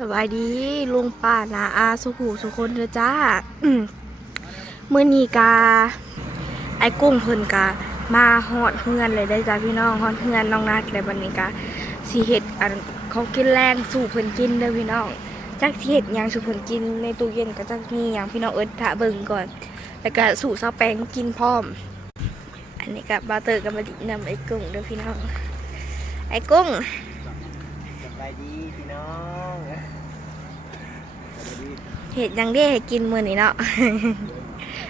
สบายดีลุงป้านาอาสุขูสุคนเด้อจ้าอืมมื้อนี้กา ไอ้กุ้งเพิ่นกามาฮอดเฮือนเลยได้จ้าพี่น้องฮอดเฮือนน้องนัดเลยวันนี้กาสิเฮ็ดอันเขากินแรงสู่เพิ่นกินเด้อพี่น้องจักสิเฮ็ดยังสู่เพิ่นกินในตู้เย็นก็จักมีหยังพี่น้องเอิ้นถ้าเบิ่งก่อน แล้วก็สู่ซาแปงกินพร้อม อันนี้กับบาเตอร์กับมาดินำไอ้กุ้งเด้อพี่น้อง ไอ้กุ้งายดีพี่น้องสบายดีเห็ดหยังได้ให้กินมื้อนี้เนาะ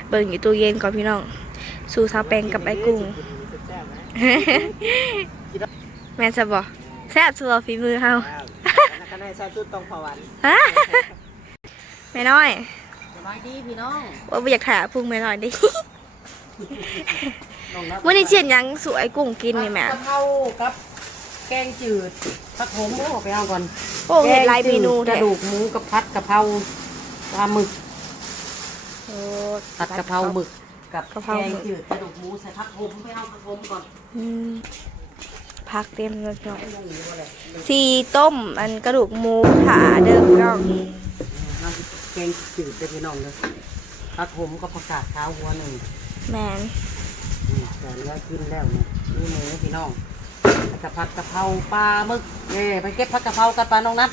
เบิ่งอยู่ตู้เย็นก่อนพี่น้อง สู่ซาแปงกับไอ้กุ้ง แซ่บไหมแม่นซะบ่แซ่บสุดฝีมือเฮานักการในซาจุดต้องพอวันฮะแม่น้อยสบายดีพี่น้องว่าบ่อยากถามพุ่งแม่น้อยดิ น้องนับมื้อนี้เชียนหยังสู่ไอ้กุ้งกินนี่แม่กะเพรากับ แกงจืดผักโขมโอ้ไปเอาก่อนโอ้เห็ดหลายเมนูกแท้ระดูกหมูกับพัดกะเพราปลาหมึกโอ้ ผัดกะเพราหมึกกับกะเพราแกหงมึก จืดกระดูกหมูใส่ผักโขมไปเอาผักโขมก่อนอืมพักเต็มเลยพี่น้องไม่ต้องหนีก็เลยสีต้มอันกระดูกหมูถาเด้อพี่น้องน้ำแกงจืดได้พี่น้องเลยผักโขมกับผักกาดขาวหัวหนึ่งแมน อืมแต่เนื้อกินแล้วเนี่ยนี่หมูพี่น้องแล้ว กับผัดกะเพราปลาหมึกเอ้ไปเก็บผัดกะเพรากับปลาน้องนัด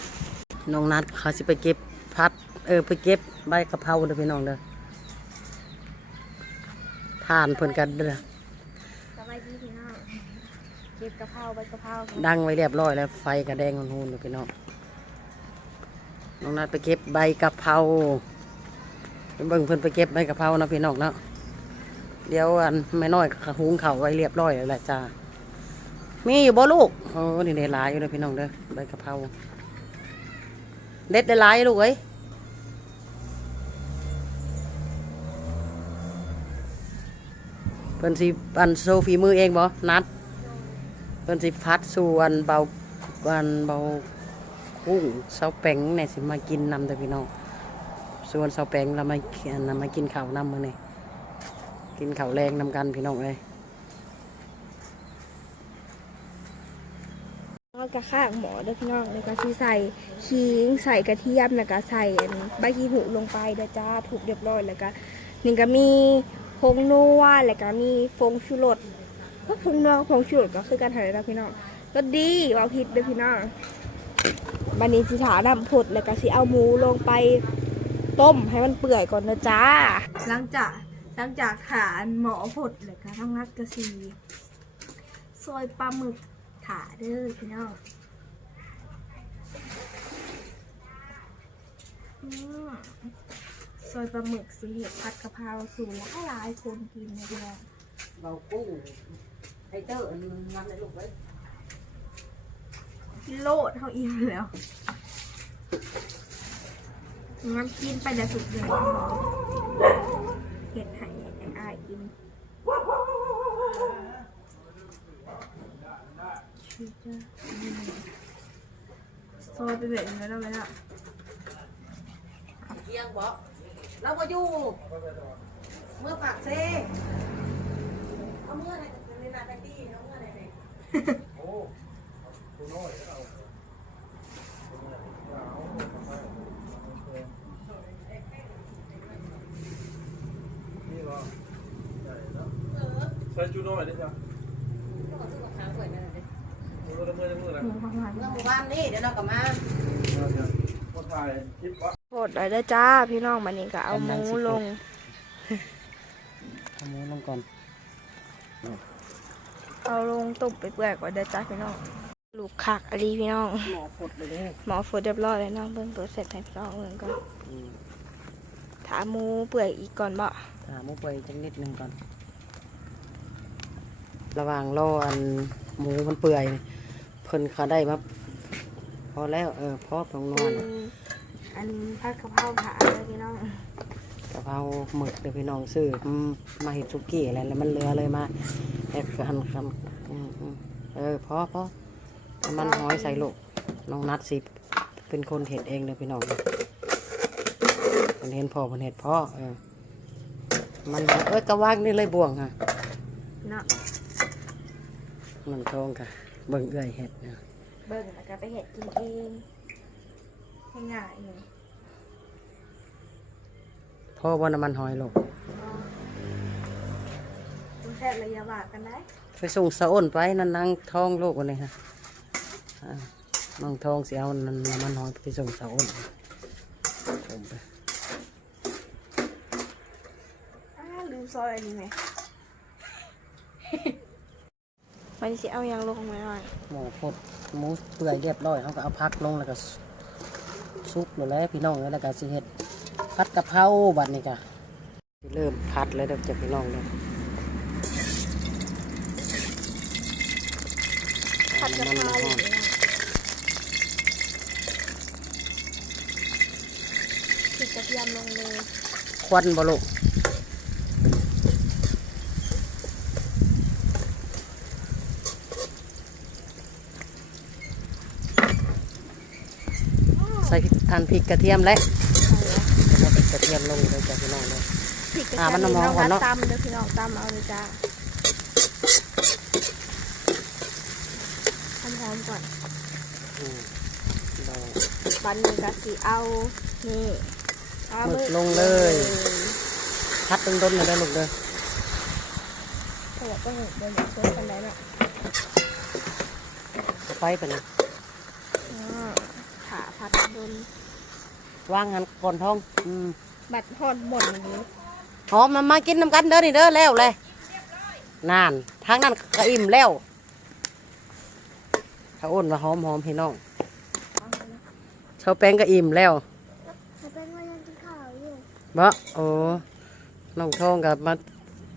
น้องนัดเขาสิไปเก็บผัด เออไปเก็บใบกะเพราเด้อพี่น้องเด้อทานเพิ่นกันเด้อสบายดีพี่น้องเก็บกะเพราใบกะเพราดังไว้เรียบร้อยแล้วไฟกระแดงหุ่นๆเลยพี่น้องน้องนัดไปเก็บใบกะเพราไปเบิ่งเพิ่นไปเก็บใบกะเพรานะพี่น้องเนาะเดี๋ยวอันไม่น้อยก็หุงข้าวไว้เรียบร้อยแล้วแหละจ้า มีอยู่บ่ลูกโอ้นี่ได้หลายอยู่เลยพี่น้องเด้อใบกะเพราเด็ดได้หลายลูกเอ้ยเพิ่นสิอันโซฟีมือเองบ่นัดเพิ่นสิพัดส่วนเบาวันเบากุ้งเสาแป้งเนี่ยสิมากินนำแต่พี่น้องส่วนเสาแป้งเรามาเขียนนำมากินข้าวนำมื้อนี้กินข้าวแรงนำกันพี่น้องเอ้ย แล้วก็ข้างหมอเด้อพี่น้องแล้วก็สิใส่ขิงใส่กระเทียมแล้วก็ใส่ใบขี้หูลงไปเด้อจ้าถูกเรียบร้อยแล้วก็นี่ก็มีผงนัวแล้วก็มีฟงชูรสก็ผงนัวผงชูรสก็คือการทำแล้วพี่น้องก็ดีว่าผิดเด้อพี่น้องบันนี้สิถาน้ำผดแล้วก็สิเอาหมูลงไปต้มให้มันเปื่อยก่อนนะจ้า หลังจากหลังจากถานหมอผดแล้วก็ทั้งนัดกระสีซอยปลาหมึก ขาเด้อพี่น้องอืมซอยปลาหมึกสีเห็ดผัดกะเพราสูตรหลายหลายๆคนกินนะพี่น้องเบากุ้งไอเตอร์อันนั้นเลยลูกเอ้ยโลดเขาอิ่มแล้วงั้นกินไปเดี๋ยวสุดเลยเห็ดไห่ไอ้อายกินชิจ้าอืม ซอยไปแบบนี้แล้วไหมล่ะเที่ยงบ่เราก็อยู่ เมื่อผักเซ่เอาเมื่อไหร่ในนาไปตี้เอาเมื่อไหร่เนี่ยใส่จุดน้อยได้จ้ะ ต้องเอาซื้อกับข้าวสวยนั่นน่ะดิ มือละมือละมือละหมูประมาณเมื่นี้อหมู่บ้านนี่เดี๋ยวเรากลับมาคนถ่ายคลิปวะโปรดเลยเด้อจ้าพี่น้องมันนี่ก็เอาหมูลงเอาหมูลงก่อน เอาลงตุ่มไปเปื่อยก่อนเด้อจ้าพี่น้อง ลูกคักอะไรพี่น้อง หมอผดเลยเนี่ยหมอฝดเรียบร้อยแล้วน้องเบิ่งตัวเสร็จให้พี่น้องเบิ่งก่อนอืมถามหมูเปื่อยอีกก่อนบ่ถามหมูไปจังนิดหนึงก่อน ระหว่างรออันหมูมันเปื่อยนี่เพิ่นเขาได้มาพอแล้ว เออพอตรงนอนอันผัดกะเพราขาเด้อพี่น้องกะเพราหมึกเดี๋ยวพี่น้องซื้ออืมมาเห็ดสุกี้อะไรแล้วมันเหลือเลยมาแอบหันคำอืมอืมเออพอพอน้ำมันหอยใส่ลูกน้องนัดสิเป็นคนเห็ดเองเลยพี่น้องมันเห็นพ่อมันเห็ดพ่อเออมันเอ้ยกระว่างนี่เลยบ่วงค่ะเนาะมันทองค่ะ เบิ่งเอื้อยเห็ดนะเบิ่งแล้วก็ไปเฮ็ดกินเองง่ายๆเลยพ่อว่าน้ำมันหอยลูกต้องแค่ระยะบาดกันได้ไปส่งสะอ้นไปนั่นนั่งท้องลูกวันนี้ฮะอ่าน้องท้องเสียเอาน้ำมันหอยไปส่งสะอ้นส่งไปอ้าลืมซอยอันนี้ไหม มันจะเอายางลงมาหน่อยหมูพดหมูเปื่อยเรียบร้อยเขาก็เอาพักลงแล้วก็ซุปหมดแล้วพี่น้องแล้วก็สิเฮ็ดผัดกะเพราบัดนี้จ้ะเริ่มผัดเลยเด้อจ้ะพี่น้องเลยผัดกะเพราอย่างเงี้ยผิดกระเทียมลงเลย ควันบ่ลูก ใส่อันพริกกระเทียมและแล้วพริกกระเทียมลงเลยจ้ะพี่น้องเลยผิดกระอ่าเทียมมันน้ำมันก่อนเนอะ ตำเด้อพี่น้องตำเอาเลยจ้าหอมๆก่อนอืมเรา ปันนี้ก็สีเอานี่เอาหมึกลงเลย พัดต้นๆเลยเด้อลูกเด้อเพราะว่าต้องเดี๋ยวอย่าเพิ่มกันได้เนาะเอาไปไปนะอ่าขาผัดโดน ว่างงานก่อนท้องอืมบัดทอดบ่นอย่างนี้หอมมามากินน้ำกันเด้อนี่เด้อแล้วเลยนานทางนั้นก็อิ่มแล้วถ้าอ้นว่าหอมหอมพี่น้องชาวแป้งก็อิ่มแล้วจะเป็นว่ายังกินข้าวอยู่บ่โอ้น้องทองกับมา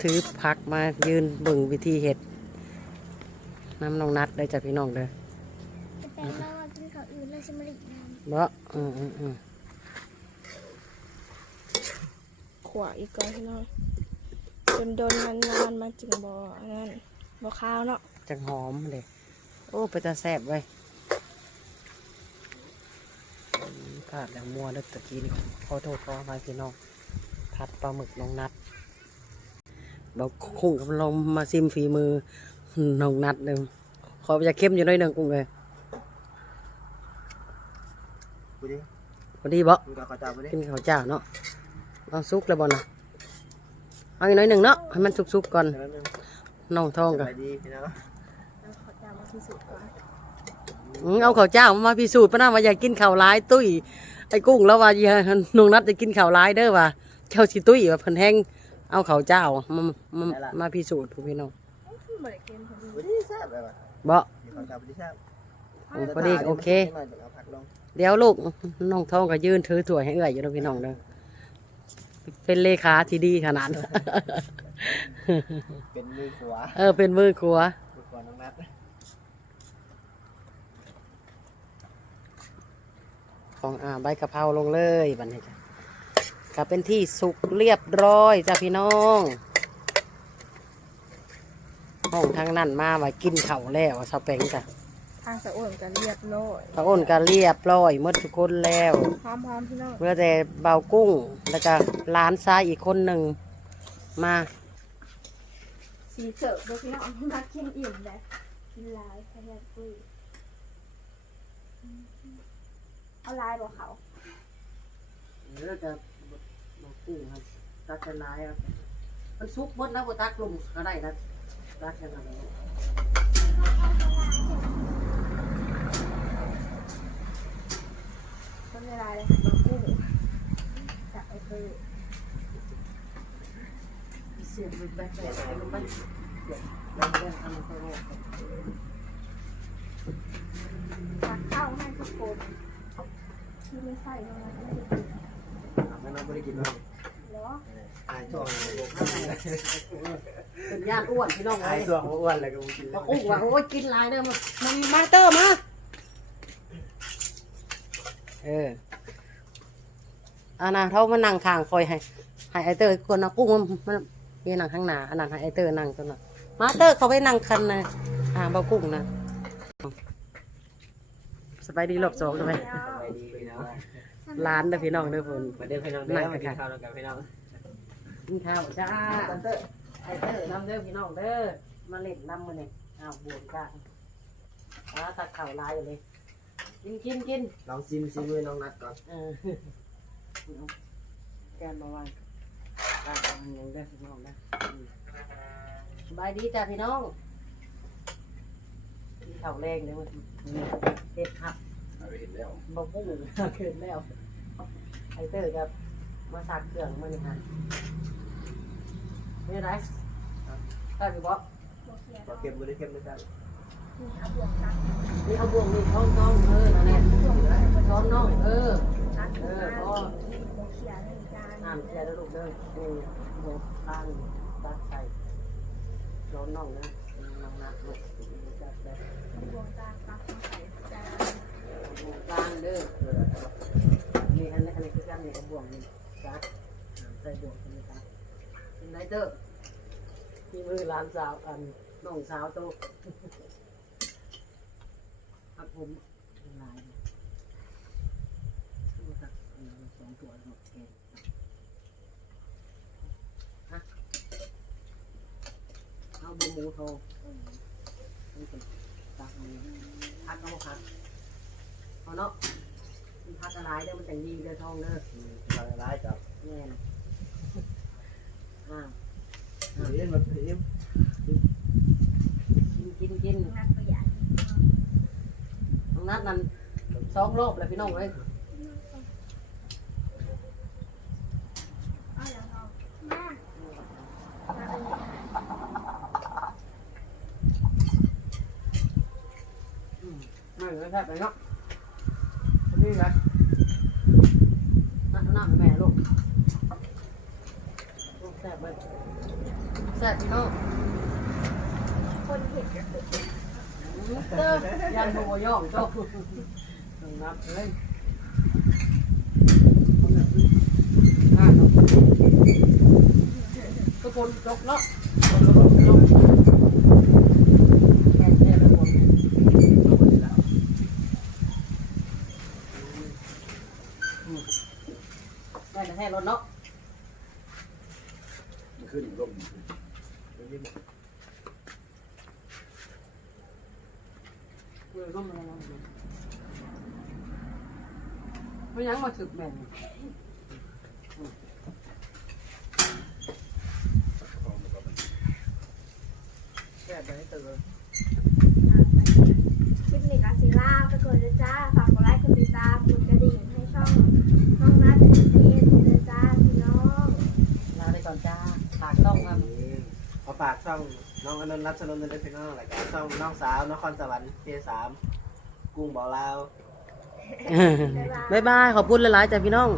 ถือผักมายืนเบิ่งวิธีเห็ดน้ำน้องนัดได้อจ้ะพี่น้องเด้อจะเป็นว่ายังกินข้าวอื่นแล้วสมริน้บ่อืมอืมอืมำ ขวาอีกก่อนพี่น้องจนโดนนานๆมาจึงบ่อนั่นบ่ข้าวเนาะจังหอมเลย โอ้ไปตาแซ่บไว้ยอืมพลาดแล้วมัวเด้อตะกี้นี่ขอโทษขออภัยพี่น้องผัดปลาหมึกน้องนัดเราคุ้งกับเรามาซิมฝีมือน้องนัดเลยขอจะเข้มอยู่หน่อยหนึ่งกุ้งเลยกูดิพอดีบ่กูกับข้าวเจ้ากูดิกินข้าวเจ้าเนาะ ลองซุกเลยบ่นะเอาอีกหน่อยหนึ่งเนาะให้มันสุกๆก่อนเดี๋ยวแป๊บนึงน้องทองสกันบายดีพี่น้องแล้วขอจามาที่สุดก่อนอืมเอาข้าวเจ้ามาพิสูจน์ปะนะว่าอยากกินข้าวร้ายตุ้ยไอ้กุ้งแล้วว่าอย่าน้องนัดจะกินข้าวร้ายเด้อว่าเจ้าสิตุ้ยว่าเพิ่นแห้งเอาข้าวเจ้ามามามาพิสูจน์พวกพี่น้องบ่ได้เค็มพอดีกูดิแซ่บเลยว่ะบ่ มีข้าวเจ้ากูดิแซ่บโอ้พอดีโอเคหน่อยเดี๋ยวเอาผักลงเดี๋ยวลูกน้องทองก็ยืนถือถ้วยให้เอื้อยอยู่แล้วพี่น้องเด้อ เป็นเลขาที่ดีขนาด เป็นมือขวาเออ เป็นมือครัวมือขวาน้องนัดของอ่าใบกะเพราลงเลยบัดนี้จ้ะก็เป็นที่สุกเรียบร้อยจ้ะพี่น้องห้องทางนั้นมาว่ากินข้าวแล้วสาวแปงจ้ะ ทางสะอ้วนก็เรียบร้อยพระอ้นก็เรียบร้อยหมดทุกคนแล้วหอมๆพี่น้องเพื่อแต่เบากุ้งแล้วก็ร้านซ้ายอีกคนหนึ่งมาสีเสิร์ฟเด้อพี่น้องมากินอิ่มเลยกินหลายแค่แค่ปุ้ยเอาลายบ่เขาแล้วก็เบากุ้งครับตักกันร้ายครับมันซุกหมดแล้วบ่ตักลงก็ได้นะตักกันอ ไรต้นเวลาเลยค่ะน้องกุ้จับไปคือเสียบไปแบกแบกไปลงไปเดี๋ยวแล้วก็ทำไปโรคตักข้าวให้ทุกคนที่ไม่ใส่ลงมาไม่ได้เอาไม่น้องไม่ได้กินเลยเหรออายช่วเป็นญาติอ้วนพี่น้องไอ้ยช่วอ้วนแล้วก็กินบอกอุ้งว่าโอ้ยกินลายเด้อมามามาเตอร์มา เอออานาเขามานั่งข้างคอยให้ให้ไอเตอร์คนนะกุ้งมันมันมีนั่งข้างหน้าอันนั้นให้ไอเตอร์นั่งตัวน่ะมาเตอร์เขาไปนั่งคันนะอ่าเบากุ้งนะสบายดีรอบสองใช่ไหมสบายดีพี่น้องร้านเด้อพี่น้องเด้อเพิ่นมาเด้อพี่น้องเด้อมากินข้าวแล้วกันพี่น้องกินข้าวจ้าตันเตอร์ไอเตอร์น้ำเด้อพี่น้องเด้อมาเล่นน้ำมือนี่อ้าวบวมกันอ้าตักข่าวลายอยู่เลย กินกินกินลองซิมซิมือน้องนัดก่อน เออเอาแกนมาวางวางมันยังได้พี่น้องนะอืมสบายดีจ้ะพี่น้องกินข้าวแรงเลยมันเด็ดครับเอาไปเห็นแล้วบะปุ้งเกินแล้ว ไอเตอร์กับมาสักเครื่องมานี่ค่ะไม่ไรได้อยู่บ่บ่เคลียร์พอเก็บมือได้เก็บมือได้ นี่เอาบวกนี่เอาบ่วงนี่ท้องท้องเออนั่นแหละท้องน้องเออกเออมาพอบ่เคลียร์เลยจานน้ำเชียร์แล้วลูกเด้อนี่โบกข้งตักใส่ร้อนน้องนะน้องนักลูกจัดแบบบวกจานตักมาใส่จานโบกกลางเด้อนี่อันนี้อันนี้คือการนี่เอาบวงนี่จัดใส่บวงนี่ครับเป็นไรเตอที่มือหลานสาวอันน้องสาวโต ครับผมลายดูครับสองตัวหมดแกงเอาบุหมูโทนี่เป็นตักหมูพักเอาบ่พักเอาเนาะมันพักอะไรเด้อมันแต่งดีเด้อทองเด้อลองร้ายกับแม่นอ่าเอ็มมันเอ็มกินกินกิน นัดน้องนัดนั่นสองรอบแล้วพี่น้องเอ้ยแล้วเอามามาเอาอืมไม่เลยแทบไปเนาะนี่ไงนัดน้ำให้แม่ลูกลูกแซ่บเลยแซ่บพี่น้องคนเห็น เตอร์ยันโบย่องโจ้ต้องนับเลยทุกคนจกเนาะแค่แค่ละคนได้แต่แค่รถเนาะขึ้นร่ม อก็มาไม่ยังมาสึกแม่แค่ไปให้ตื่นคลิปนี้ก็สิลาไปก่อนเลยจ้า ฝากกดไลค์กดติดตามกดกระดิ่งให้ช่องน้องนัดเทสเลยจ้าพี่น้อง ลาไปก่อนจ้าฝากต้องทเอา ฝากช่องน้องอนุรัชนนท์ได้พี่น้องรายการช่องน้องสาวนครสวรรค์เพสามกุ้งบ่อลาว บ๊ายบาย ขอบคุณหลายๆจ้ะพี่น้อง